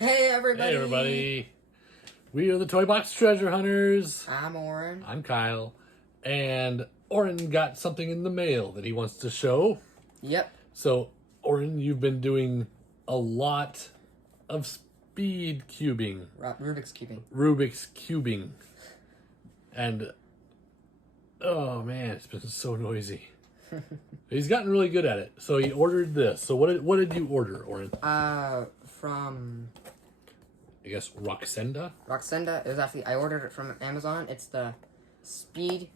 Hey everybody! Hey everybody! We are the Toy Box Treasure Hunters. I'm Oren. I'm Kyle. And Oren got something in the mail that he wants to show. Yep. So, Oren, you've been doing a lot of speed cubing. Rubik's cubing. Rubik's cubing. And, oh man, it's been so noisy. He's gotten really good at it. So he ordered this. So what did you order, Oren? From... I guess Roxenda? Roxenda. It was actually, I ordered it from Amazon. It's the speed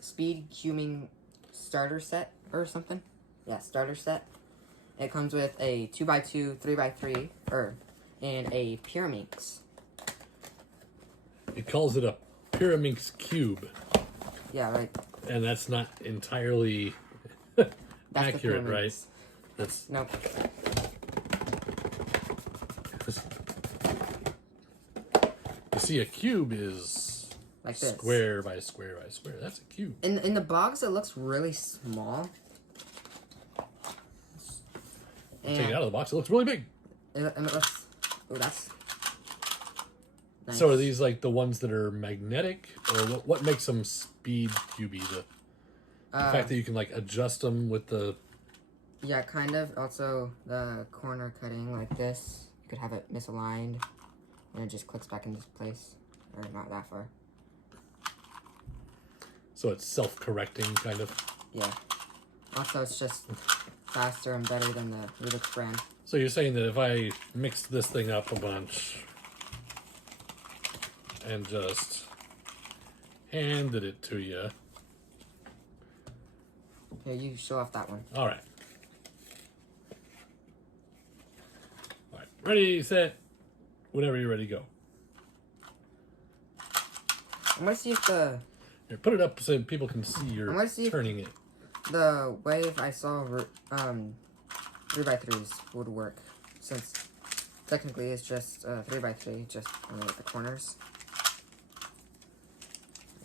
cubing starter set or something. Yeah, starter set. It comes with a 2x2, 3x3, and a Pyraminx. It calls it a Pyraminx cube. Yeah, right. And that's not entirely accurate, right? That's nope. You see, a cube is like this. Square by square by square. That's a cube. In the box, it looks really small. Take it out of the box. It looks really big. Oh, that's nice. So are these like the ones that are magnetic, or what makes them speed cubey? The fact that you can like adjust them with the... Yeah, kind of. Also, the corner cutting like this. You could have it misaligned, and it just clicks back into place, or not that far. So it's self-correcting, kind of. Yeah. Also, it's just faster and better than the Rubik's brand. So you're saying that if I mix this thing up a bunch and just handed it to you... Here, you show off that one. All right. All right. Ready, set. Whenever you're ready, go. I'm gonna see if the... Here, put it up so people can see you're turning it. The way I saw 3x3s would work, since technically it's just 3x3, just only at the corners.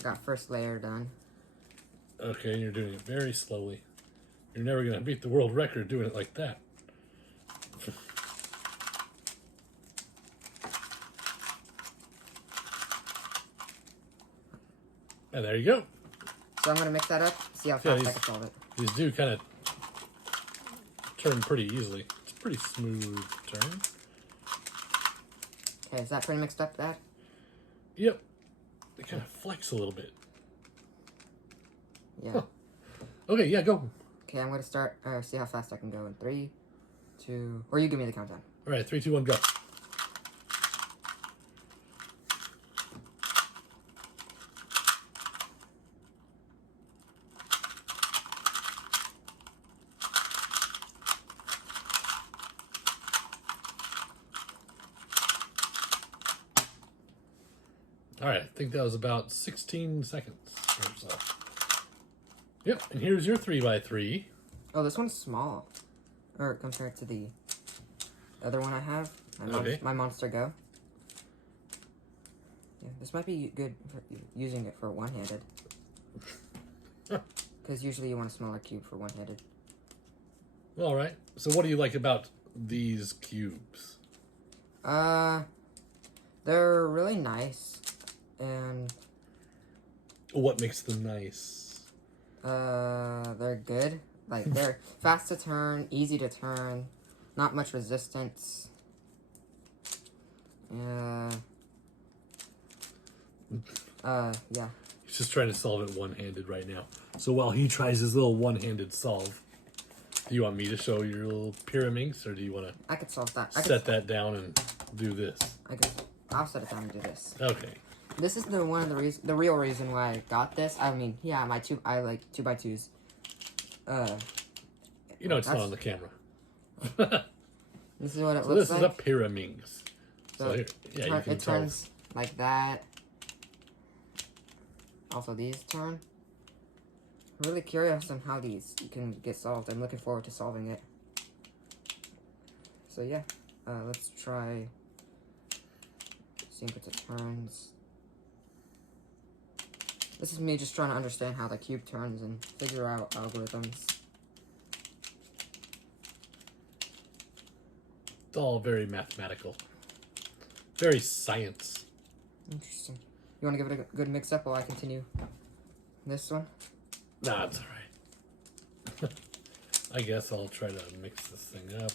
Got first layer done. Okay, and you're doing it very slowly. You're never going to beat the world record doing it like that. And there you go. So I'm going to mix that up, see how fast I can solve it. These do kind of turn pretty easily. It's a pretty smooth turn. Okay, is that pretty mixed up, Dad? Yep. They kind of flex a little bit. Yeah. Huh. Okay, yeah, go. Okay, I'm going to start, see how fast I can go in 3, 2, or you give me the countdown. All right, 3, 2, 1, go. All right, I think that was about 16 seconds or so. Yep, and here's your 3x3. Oh, this one's small, or compared to the other one I have, my Monster Go. Yeah, this might be good for using it for one-handed. Because usually you want a smaller cube for one-handed. All right. So what do you like about these cubes? They're really nice, and... What makes them nice? They're good. Like, they're fast to turn, easy to turn, not much resistance. Yeah. He's just trying to solve it one-handed right now. So while he tries his little one-handed solve, do you want me to show your little Pyraminx, or do you want to... I could solve that. Set that down and do this? I'll set it down and do this. Okay. This is the real reason why I got this. I mean, yeah, I like 2x2s. You know it's not on the camera. This is what it looks like. So this is a Pyraminx. So here, yeah, you can it turns like that. Also, these turn. I'm really curious on how these can get solved. I'm looking forward to solving it. So yeah, let's try sequence of turns. This is me just trying to understand how the cube turns and figure out algorithms. It's all very mathematical. Very science. Interesting. You want to give it a good mix up while I continue this one? Nah, it's all right. I guess I'll try to mix this thing up.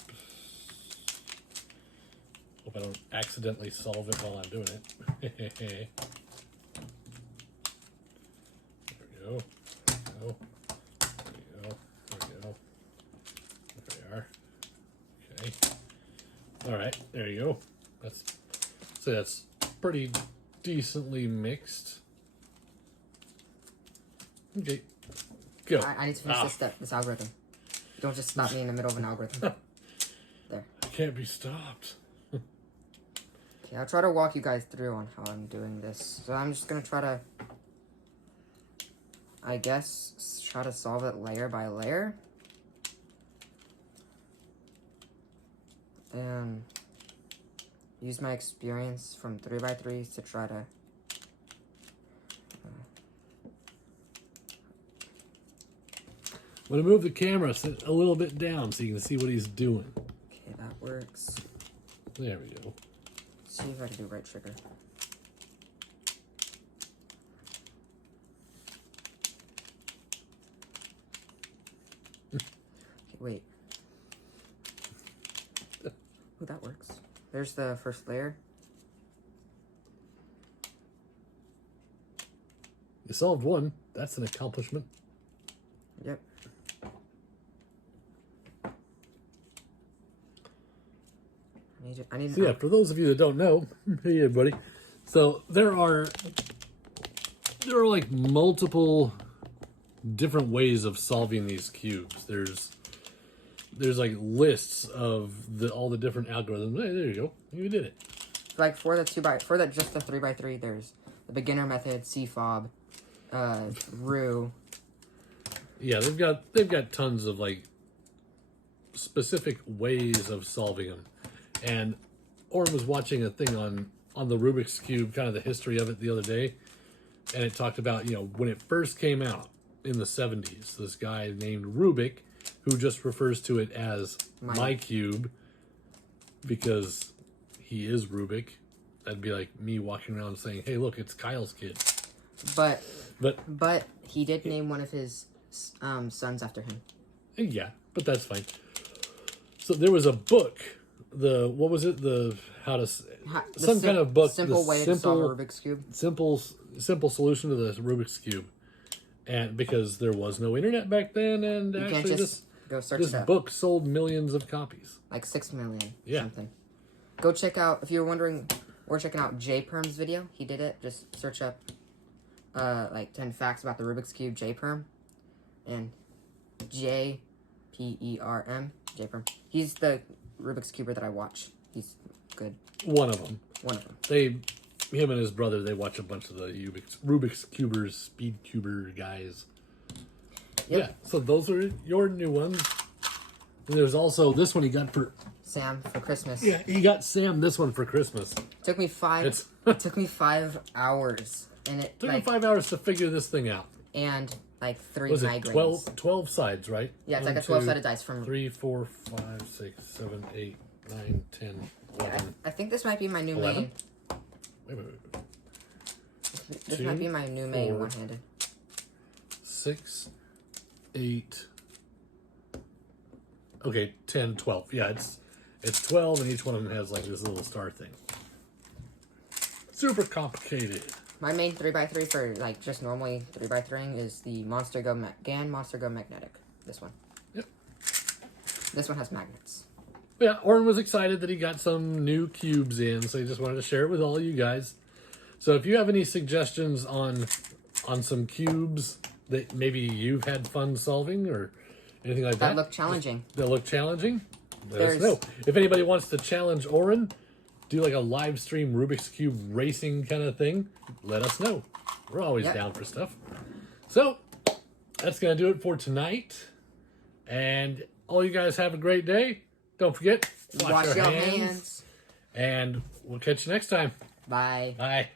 Hope I don't accidentally solve it while I'm doing it. There we go. There we go. There we go. There we go. There we are. Okay. All right. There you go. That's pretty decently mixed. Okay. Go. I need to finish this step, this algorithm. Don't just stop me in the middle of an algorithm. There. I can't be stopped. Okay, I'll try to walk you guys through on how I'm doing this. So I'm just gonna try to, I guess, try to solve it layer by layer. And use my experience from 3x3s to try to I'm going to move the camera a little bit down so you can see what he's doing. okay, that works. There we go. Let's see if I can do right trigger. Okay, wait. Oh, that works. There's the first layer. You solved one. That's an accomplishment. Yep. I need So yeah, for those of you that don't know, hey everybody. So there are like multiple different ways of solving these cubes. There's like lists of all the different algorithms. Hey, there you go. You did it. like for the just the 3x3, there's the beginner method, CFOB, Rue. Yeah, they've got tons of like specific ways of solving them. And Oren was watching a thing on the Rubik's Cube, kind of the history of it the other day, and it talked about, when it first came out in the 70s, this guy named Rubik, who just refers to it as my cube because he is Rubik. That'd be like me walking around saying, "Hey, look, it's Kyle's kid." But he did name one of his sons after him. Yeah, but that's fine. So there was a book. What was it? Kind of book. Simple way to solve a Rubik's Cube. Simple solution to the Rubik's Cube. And because there was no internet back then, and You actually can't just go search this it up. book sold millions of copies. Like 6 million. Yeah. Something. Go check out, if you're wondering, we're checking out J-Perm's video. He did it. Just search up like 10 facts about the Rubik's Cube, J-Perm. And J-P-E-R-M, J-Perm. He's the Rubik's Cuber that I watch. He's good. One of them. One of them. Him and his brother, they watch a bunch of the Rubik's Cubers, Speed Cuber guys. Yep. Yeah, so those are your new ones. And there's also this one he got for Sam for Christmas. Yeah, he got Sam this one for Christmas. Took me 5 hours. And it Took me 5 hours to figure this thing out. And like 3 Was it migraines. 12 sides, right? Yeah, it's like a 12-sided dice from 3, 4, 5, 6, 7, 8, 9, 10, 11. I think this might be my new 11? main. Wait. This 2, might be my new main 4, one-handed. 6, 8. Okay, 10, 12. Yeah, it's 12, and each one of them has like this little star thing. Super complicated. My main 3x3 for like just normally 3x3ing is the Monster Go Magnetic. This one. Yep. This one has magnets. Yeah, Oren was excited that he got some new cubes in, so he just wanted to share it with all you guys. So if you have any suggestions on some cubes that maybe you've had fun solving or anything like that. That look challenging. That look challenging? Let us know. If anybody wants to challenge Oren, do like a live stream Rubik's Cube racing kind of thing, let us know. We're always down for stuff. So, that's going to do it for tonight. And all you guys have a great day. Don't forget, wash your hands. And we'll catch you next time. Bye. Bye.